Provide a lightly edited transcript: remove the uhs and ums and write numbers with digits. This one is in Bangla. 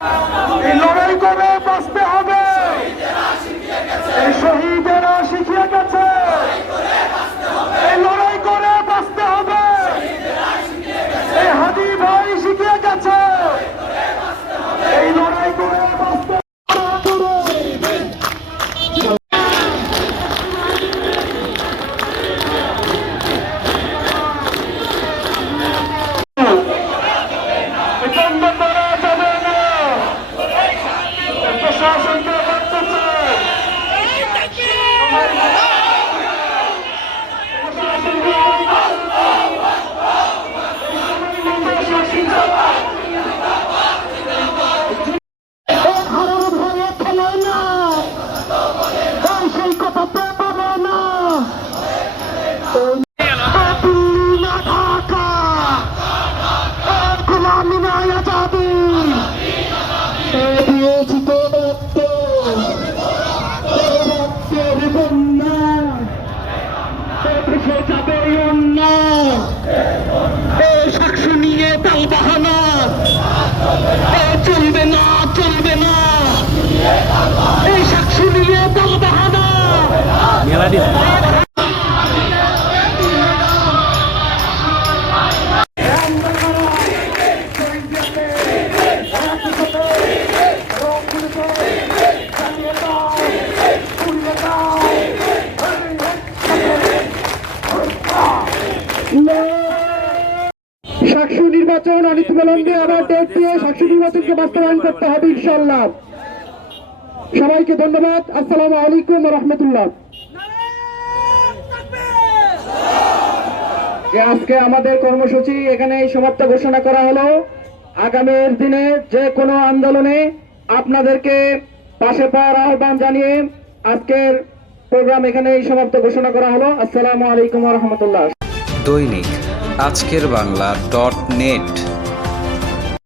এই লড়াই করে বাঁচতে হবে, এই শহীদেরা শিখিয়ে গেছে। এই লড়াই করে বাঁচতে হবে, এই হাদি ভাই শিখিয়ে গেছে। এই লড়াই করে বাঁচতে প্রশাসনকে বাঁচতে চায়। সাক্ষ্য নিয়ে তাল বাহানা চলবে না, চলবে না। এই সাক্ষ্য নিয়ে তাল বাহানা সাক্ষ্য নির্বাচন অনির্দিষ্টকালে আবার ডেট দিয়ে সাক্ষ্য নির্বাচনকে বাস্তবায়ন করতে হবে ইনশাআল্লাহ। সবাইকে ধন্যবাদ। আসসালামু আলাইকুম ওয়া রাহমাতুল্লাহ। আজকে আমাদের কর্মসূচি এখানেই সমাপ্ত ঘোষণা করা হলো। আগামীর দিনে যে কোনো আন্দোলনে আপনাদেরকে পাশে পাওয়ার আহ্বান জানিয়ে আজকের প্রোগ্রাম এখানেই সমাপ্ত ঘোষণা করা হলো। আসসালামু আলাইকুম ওয়া রাহমাতুল্লাহ। দৈনিক আজকের বাংলা .net